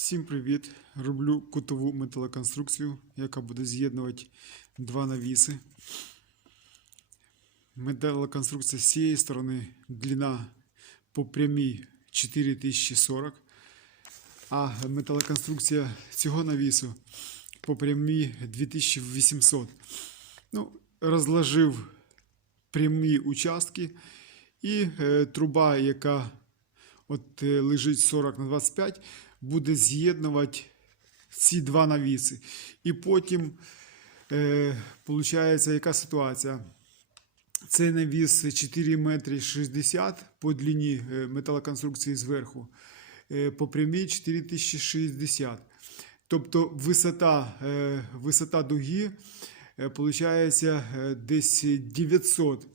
Всім привіт! Роблю кутову металоконструкцію, яка буде з'єднувати два навіси. Металоконструкція з цієї сторони длина по прямій 4040, а металоконструкція цього навісу по прямій 2800. Ну, розложив прямі участки і е, труба, яка от е, лежить 40 на 25, буде з'єднувати ці два навіси. І потім, е, яка ситуація? Цей навіс 4 метри 60 по длині е, металоконструкції зверху, е, по прямій 4060. Тобто висота, е, висота дуги виходить десь 900.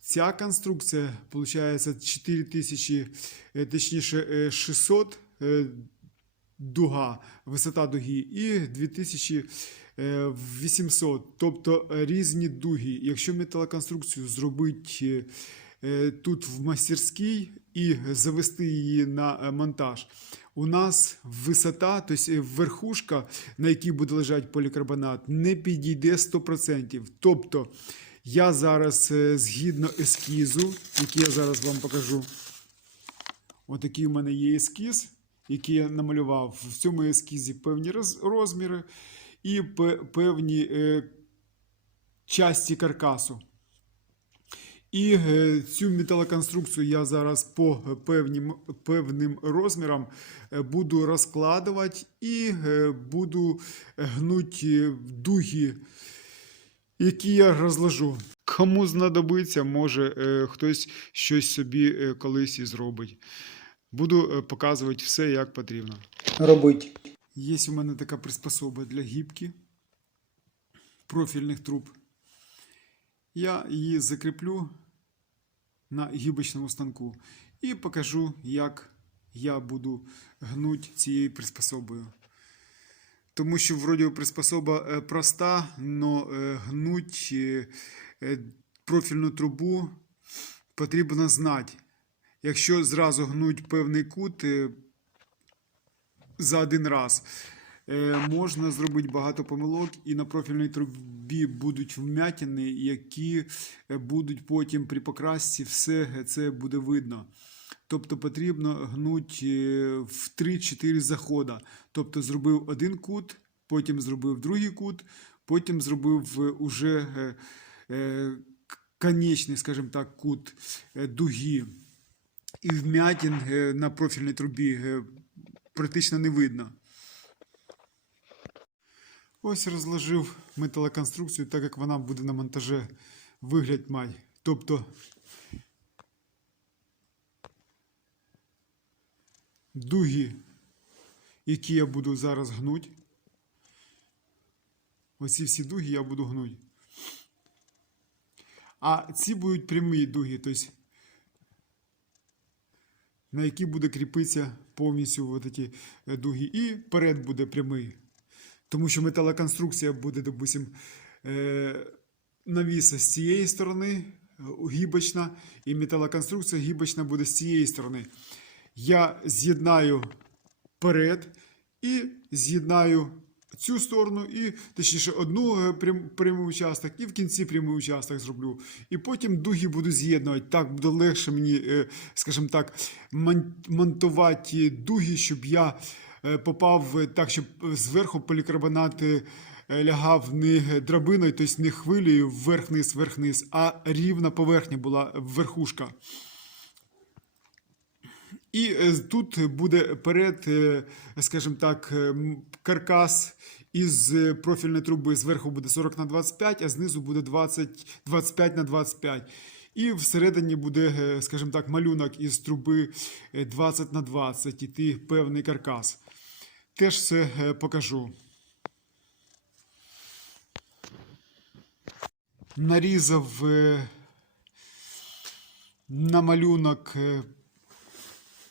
Ця конструкція виходить 4000, е, точніше е, 600 е, дуга, висота дуги і 2800, тобто е, різні дуги. Якщо металоконструкцію зробити е, тут в мастерській і завести її на е, монтаж, у нас висота, тобто верхушка, на якій буде лежати полікарбонат, не підійде 100%. Тобто я зараз згідно ескізу, який я зараз вам покажу. Отакий у мене є ескіз, який я намалював. В цьому ескізі певні розміри і певні е, часті каркасу. І е, цю металоконструкцію я зараз по певним, певним розмірам е, буду розкладувати і буду гнути дуги, які я розложу. Кому знадобиться, може хтось щось собі колись і зробить. Буду е, показувати все, як потрібно. робить. Є у мене така приспособа для гібки профільних труб. Я її закріплю на гібочному станку і покажу, як я буду гнути цією приспособою. Тому що вроді приспособа е, проста, але гнуть е, профільну трубу потрібно знати. Якщо зразу гнуть певний кут, е, за один раз. Е, можна зробити багато помилок, і на профільній трубі будуть вмятини, які е, будуть потім при покрасці, все це буде видно. Тобто потрібно гнути е, в 3-4 заходи. Тобто зробив один кут, потім зробив другий кут, потім зробив уже конечний, скажімо так, кут дуги. І вмятин е, на профільній трубі е, практично не видно. Ось розложив металоконструкцію, так як вона буде на монтаже вигляд мати. Тобто дуги, які я буду зараз гнути. Оці всі дуги я буду гнути. А ці будуть прямі дуги, тобто на які буде кріпитися повністю от ці е, дуги. І перед буде прямий. Тому що металоконструкція буде, допустим, е, навіса з цієї сторони е, гібочна, і металоконструкція гібочна буде з цієї сторони. Я з'єднаю перед і з'єднаю цю сторону, і точніше одну е, прям, прямий участок, і в кінці прямий участок зроблю. І потім дуги буду з'єднувати. Так буде легше мені, е, скажімо так, монтувати дуги, щоб я е, попав так, щоб зверху полікарбонат лягав не драбиною, тобто не хвилею вверх-вниз, вверх-вниз, а рівна поверхня була верхушка. І е, тут буде перед, е, скажімо так, е, каркас із профільної труби. Зверху буде 40 на 25, а знизу буде 20, 25 на 25. І всередині буде, скажімо так, малюнок із труби е, 20 на 20, іти певний каркас. Теж все е, покажу. Нарізав на малюнок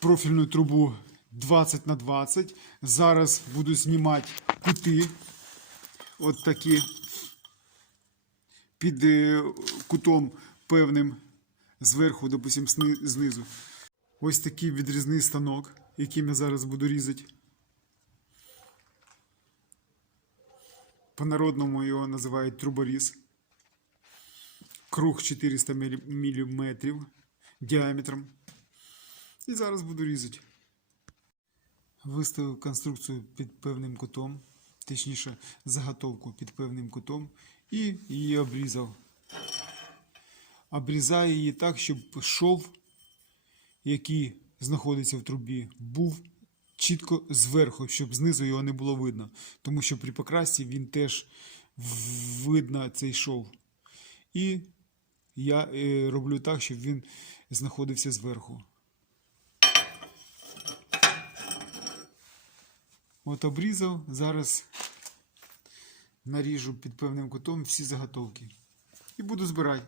профільну трубу 20 на 20. Зараз буду знімати кути. От такі під е, кутом певним зверху, допустимо, знизу. Ось такий відрізний станок, яким я зараз буду різати. По-народному його називають труборіз. Круг 400 мм діаметром. І зараз буду різати. Виставив конструкцію під певним кутом, точніше, заготовку під певним кутом, і її обрізав. Обрізаю її так, щоб шов, який знаходиться в трубі, був чітко зверху, щоб знизу його не було видно. Тому що при покрасці він теж видно цей шов. І я е, роблю так, щоб він знаходився зверху. От обрізав, зараз наріжу під певним кутом всі заготовки. І буду збирати.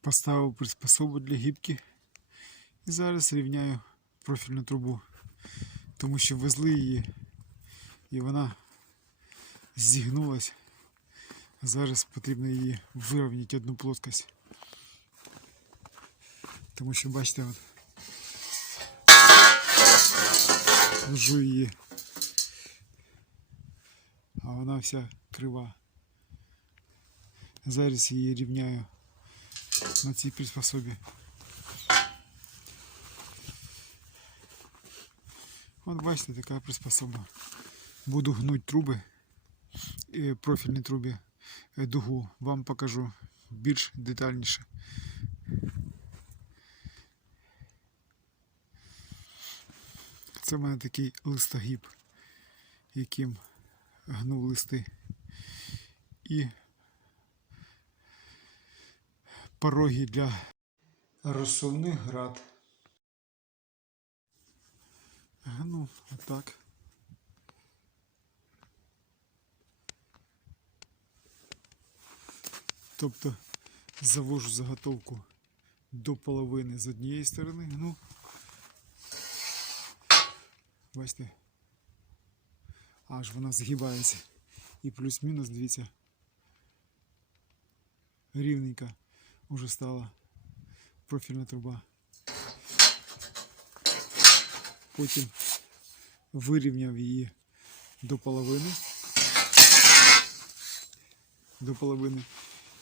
Поставив приспособу для гібки. І зараз рівняю профільну трубу. Тому що везли її і вона зігнулась. Зараз потрібно її вирівняти одну плоскость. Тому що, бачите, от, її, вона вся крива. Зараз її рівняю на цій приспособі. От бачите, така приспособа. Буду гнуть труби, е, профільні труби, е, дугу. Вам покажу більш детальніше. Це в мене такий листогіб, яким гнув листи. І пороги для розсувних град. Гну отак. Тобто завожу заготовку до половини з однієї сторони, гну. Бачите, аж вона згибається. І плюс-мінус, дивіться, рівненька вже стала профільна труба. Потім вирівняв її до половини. До половини.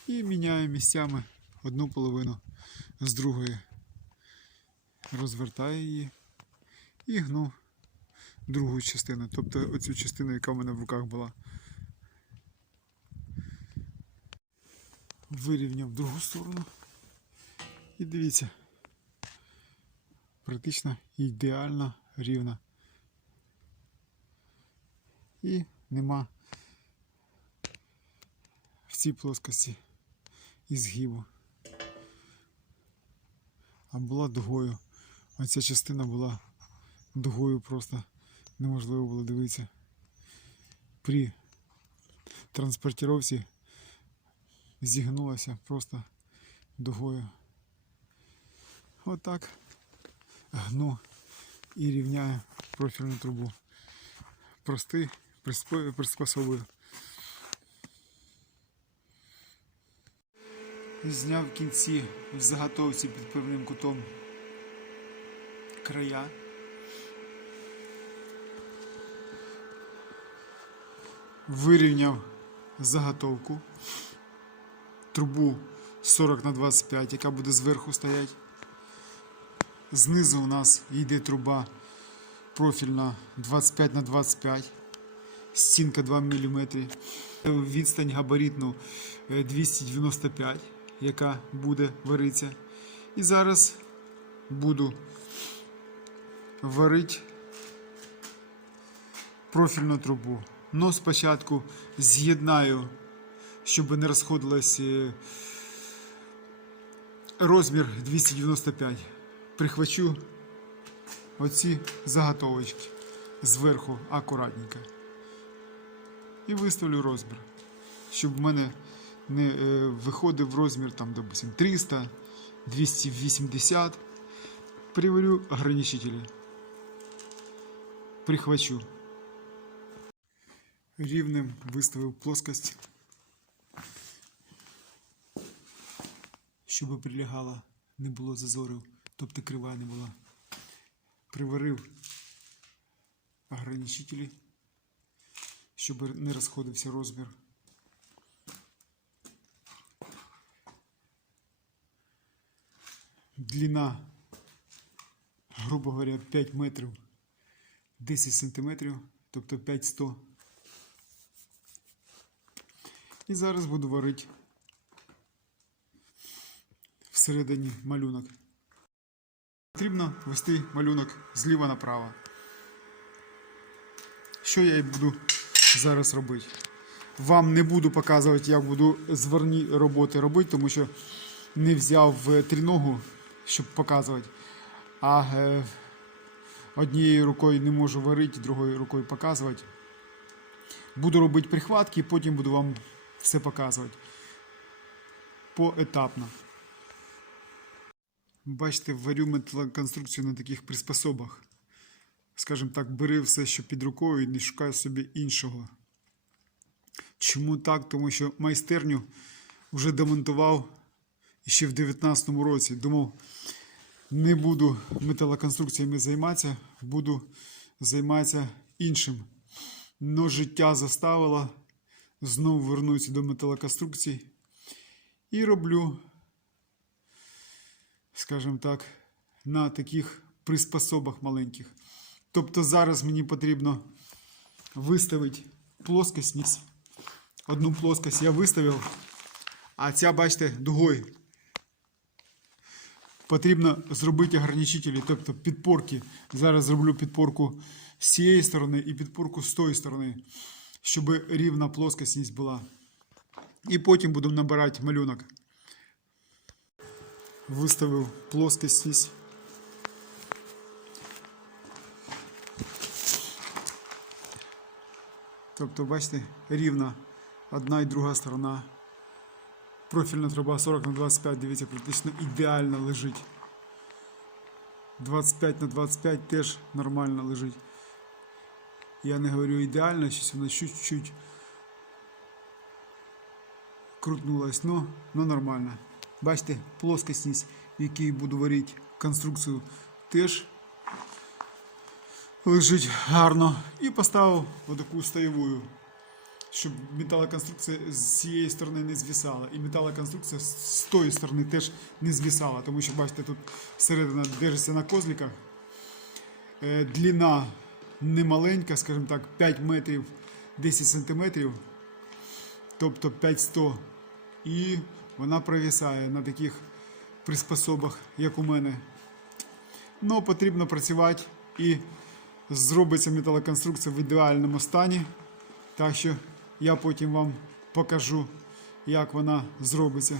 І міняю місцями одну половину з другої. Розвертаю її і гну другу частину. Тобто оцю частину, яка в мене в руках була. Вирівняв другу сторону. І дивіться. Практично ідеально рівна. І нема в цій плоскості і згибу. А була дугою. Оця частина була дугою просто неможливо було дивитися. При транспортировці зігнулася просто дугою. Отак гну і рівняю профільну трубу. Простий приспо- приспособою. Зняв в кінці в заготовці під певним кутом края. Вирівняв заготовку. Трубу 40 на 25, яка буде зверху стояти. Знизу у нас йде труба профільна 25 на 25, стінка 2 мм. Відстань габаритну е, 295, яка буде варитися. І зараз буду варити профільну трубу. Ну, спочатку з'єднаю, щоб не розходилось е, розмір 295 прихвачу оці заготовочки зверху акуратненько. І виставлю розмір, щоб в мене не е, виходив розмір там, допустим, 300, 280. Приварю ограничителі. Прихвачу. Рівнем виставив плоскость, щоб прилягала, не було зазорів тобто крива не була. Приварив ограничителі, щоб не розходився розмір. Длина, грубо говоря, 5 метрів 10 сантиметрів, тобто 5-100. І зараз буду варити всередині малюнок. Потрібно вести малюнок зліва направо. Що я і буду зараз робити? Вам не буду показувати, як буду зверні роботи робити, тому що не взяв е, тріногу, щоб показувати. А е, однією рукою не можу варити, другою рукою показувати. Буду робити прихватки, потім буду вам все показувати. Поетапно. Бачите, варю металоконструкцію на таких приспособах. Скажімо так, бери все, що під рукою, і не шукай собі іншого. Чому так? Тому що майстерню вже демонтував ще в 2019 році. Думав, не буду металоконструкціями займатися, буду займатися іншим. Но життя заставило знову вернутися до металоконструкцій і роблю, скажімо так, на таких приспособах маленьких. Тобто зараз мені потрібно виставити плоскость. Одну плоскость я виставив, а ця, бачите, дугою. Потрібно зробити ограничителі, тобто підпорки. Зараз зроблю підпорку з цієї сторони і підпорку з тої сторони, щоб рівна плоскость була. І потім будемо набирати малюнок. Виставив плоскость. Тобто, бачите, рівна одна і друга сторона. Профільна труба 40 на 25, дивіться, практично ідеально лежить. 25 на 25 теж нормально лежить. Я не говорю ідеально, щось воно чуть-чуть крутнулось, но, но нормально. Бачите, плоскость, в якій буду варити конструкцію, теж лежить гарно. І поставив отаку стаєвую, щоб металоконструкція з цієї сторони не звісала. І металоконструкція з тої сторони теж не звісала, тому що, бачите, тут середина держиться на козликах. Е, Длина немаленька, скажімо так, 5 метрів 10 сантиметрів, тобто 500. І вона провісає на таких приспособах, як у мене. Ну, потрібно працювати і зробиться металоконструкція в ідеальному стані. Так що я потім вам покажу, як вона зробиться.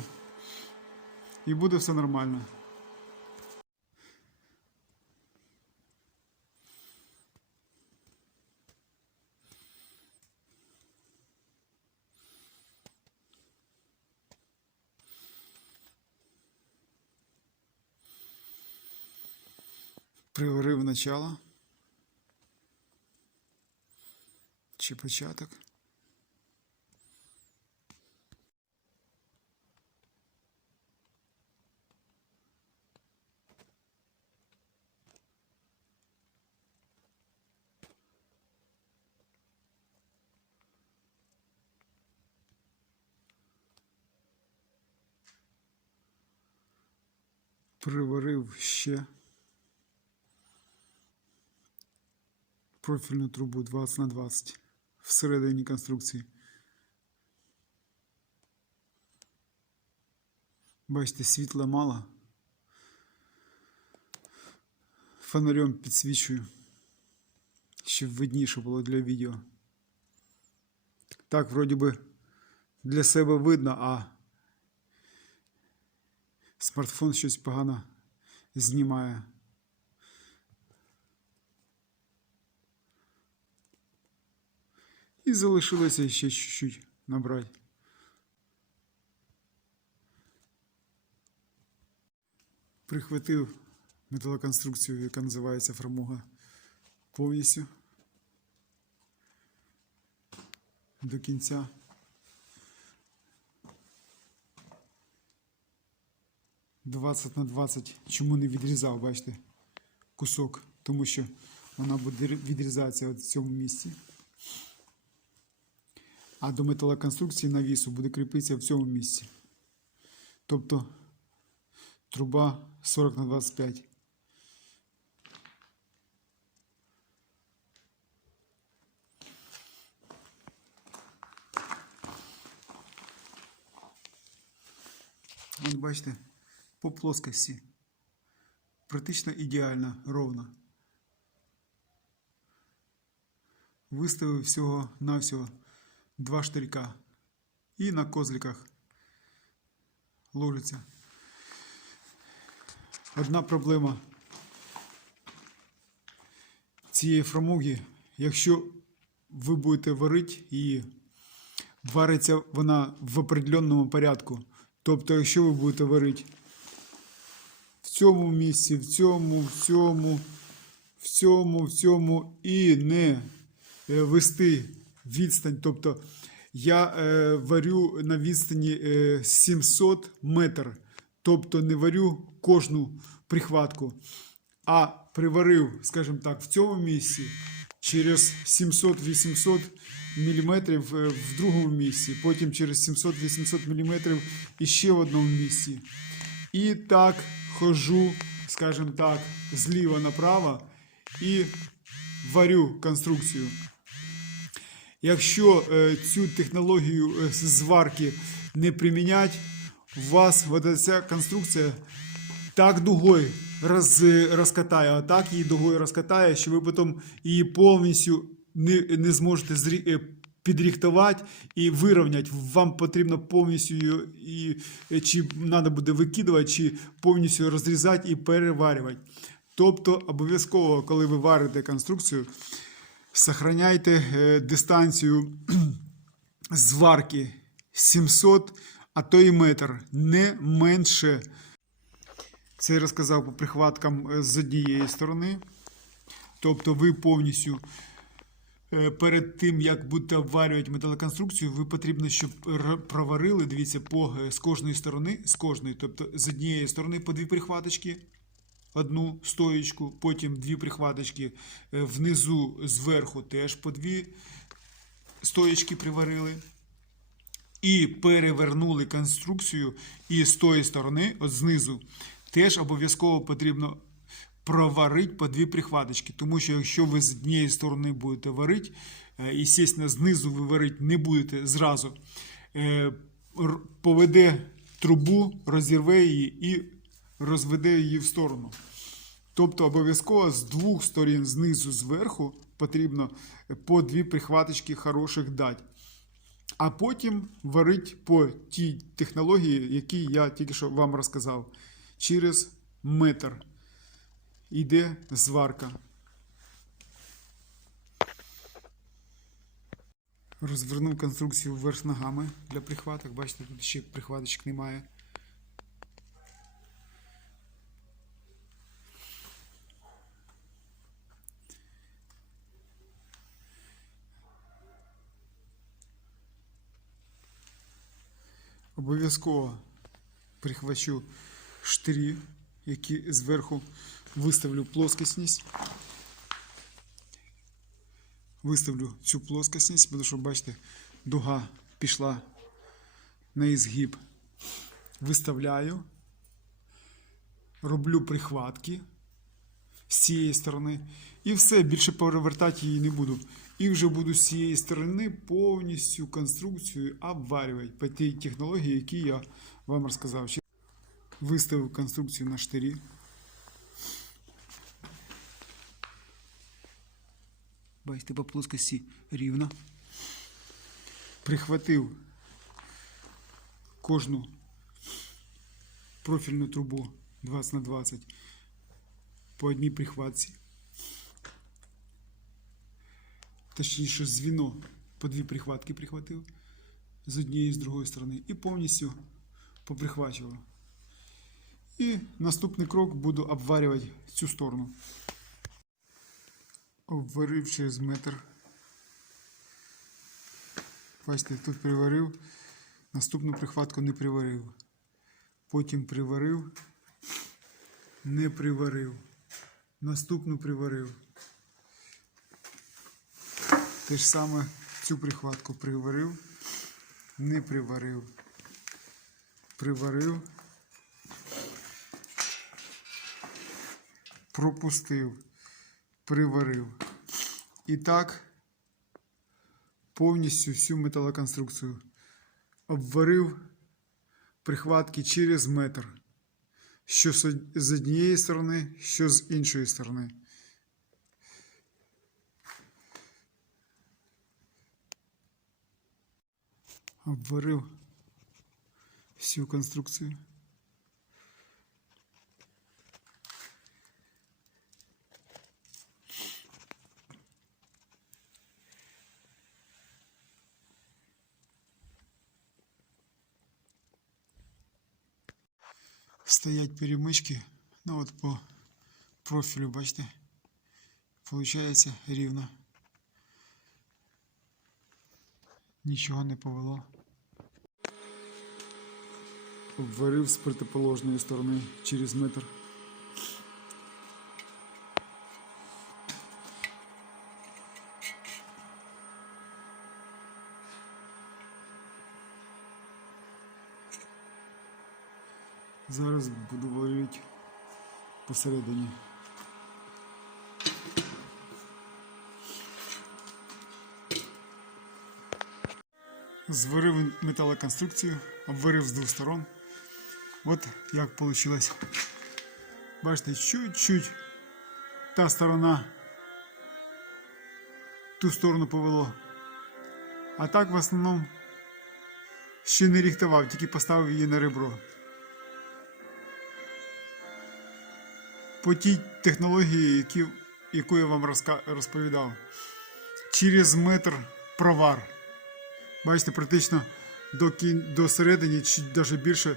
І буде все нормально. Приварив начало. Чи початок? Приварив ще профільну трубу 20 на 20 всередині конструкції. Бачите, світла мало. Фонарем підсвічую, щоб видніше було для відео. Так, вроді би, для себе видно, а смартфон щось погано знімає. І залишилося ще чуть-чуть набрати. Прихватив металоконструкцію, яка називається фрамуга повністю до кінця. Двадцять на 20. Чому не відрізав, бачите, кусок, тому що вона буде відрізатися в цьому місці. А до металоконструкції навісу буде кріпитися в цьому місці. Тобто труба 40 на 25. От бачите, по плоскості. Практично ідеально, ровно. Виставив всього навсього два штирька. І на козликах ложиться. Одна проблема цієї фрамуги, якщо ви будете варити її, вариться вона в определенному порядку. Тобто, якщо ви будете варити в цьому місці, в цьому, в цьому, в цьому, в цьому і не е, вести відстань. Тобто я е, варю на відстані е, 700 метр, тобто не варю кожну прихватку, а приварив, скажімо так, в цьому місці через 700-800 мм в другому місці, потім через 700-800 мм іще в одному місці. І так хожу, скажімо так, зліва направо і варю конструкцію. Якщо е, цю технологію е, зварки не примінять, у вас ця конструкція так дугою роз, розкатає, а так її дугою розкатає, що ви потім її повністю не, не зможете зрі, е, підріхтувати і вирівняти. Вам потрібно повністю її, чи треба буде викидувати, чи повністю розрізати і переварювати. Тобто обов'язково, коли ви варите конструкцію, сохраняйте е, дистанцію зварки 700, а то і метр, не менше. Це я розказав по прихваткам е, з однієї сторони. Тобто ви повністю е, перед тим, як будете обварювати металоконструкцію, ви потрібно, щоб проварили, дивіться, по, з кожної сторони, з кожної, тобто з однієї сторони по дві прихваточки, одну стоєчку, потім дві прихваточки е, внизу зверху теж по дві стоєчки приварили. І перевернули конструкцію, і з тої сторони, от знизу, теж обов'язково потрібно проварити по дві прихваточки. Тому що якщо ви з однієї сторони будете варити, е, і, звісно, знизу ви варити не будете зразу, е, поведе трубу, розірве її і розведе її в сторону. Тобто обов'язково з двох сторін, знизу, зверху, потрібно по дві прихваточки хороших дати. А потім варить по тій технології, які я тільки що вам розказав. Через метр йде зварка. Розвернув конструкцію вверх ногами для прихваток. Бачите, тут ще прихваточок немає. Обов'язково прихвачу штирі, які зверху виставлю плоскісність. Виставлю цю плоскісність, тому що, бачите, дуга пішла на ізгиб. Виставляю, роблю прихватки з цієї сторони. І все, більше перевертати її не буду. І вже буду з цієї сторони повністю конструкцію обварювати по тій технології, які я вам розказав. Виставив конструкцію на штирі. Бачите, по плоскості рівно. Прихватив кожну профільну трубу 20 на 20 по одній прихватці. Точніше, звіно по дві прихватки прихватив з однієї і з другої сторони і повністю поприхвачував. І наступний крок буду обварювати цю сторону. Обварив через метр. Бачите, тут приварив, наступну прихватку не приварив. Потім приварив, не приварив. Наступну приварив. Те ж саме цю прихватку приварив, Не приварив. Приварив. Пропустив. Приварив. І так повністю всю металоконструкцію. Обварив прихватки через метр. Що з однієї сторони, що з іншої сторони. Обварив всю конструкцію. Стоять перемички, ну от по профілю, бачите, получається рівно. Нічого не повело. Обварив з протиположної сторони через метр. Зараз буду варити посередині. Зварив металоконструкцію, обварив з двох сторон. От як вийшло. Бачите, чуть-чуть та сторона ту сторону повело. А так в основному ще не ріхтував, тільки поставив її на ребро. По тій технології, які, яку я вам розповідав. Через метр провар. Бачите, практично до, кін... до середини, чи навіть більше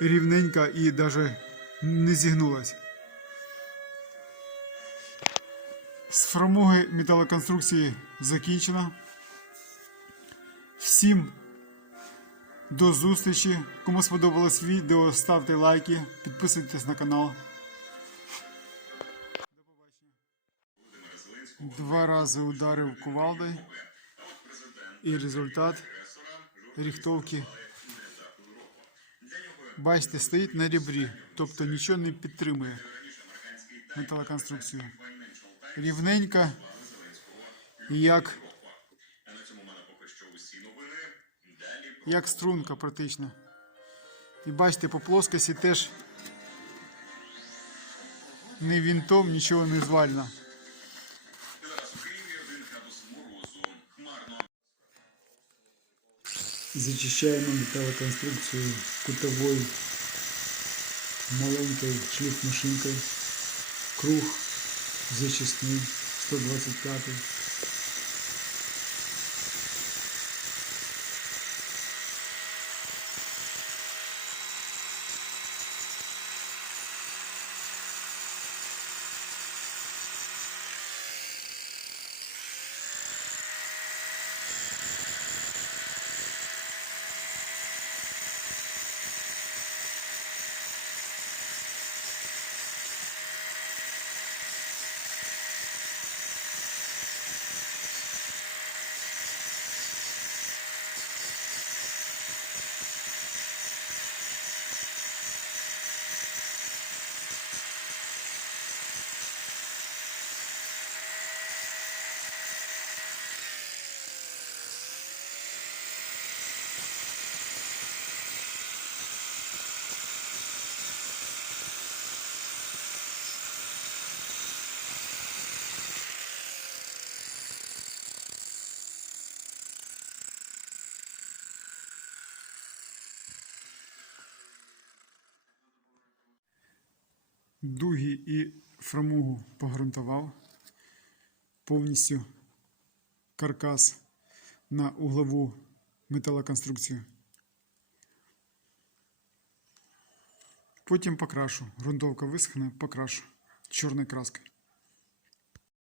рівненька і навіть не зігнулась. З фрамуги металоконструкції закінчено. Всім до зустрічі. Кому сподобалось відео, ставте лайки, підписуйтесь на канал. Два рази ударив кувалдою. І результат ріхтовки. Бачите, стоїть на ребрі, тобто нічого не підтримує металоконструкцію. Рівненька, як, як струнка практично. І бачите, по плоскості теж ні вінтом, нічого не звально. Зачищаємо металоконструкцію кутовою маленькою шліфмашинкою. Круг зачисний 125. і фрамугу погрунтував. Повністю каркас на углову металоконструкцію. Потім покрашу. Грунтовка висохне, покрашу чорною краскою.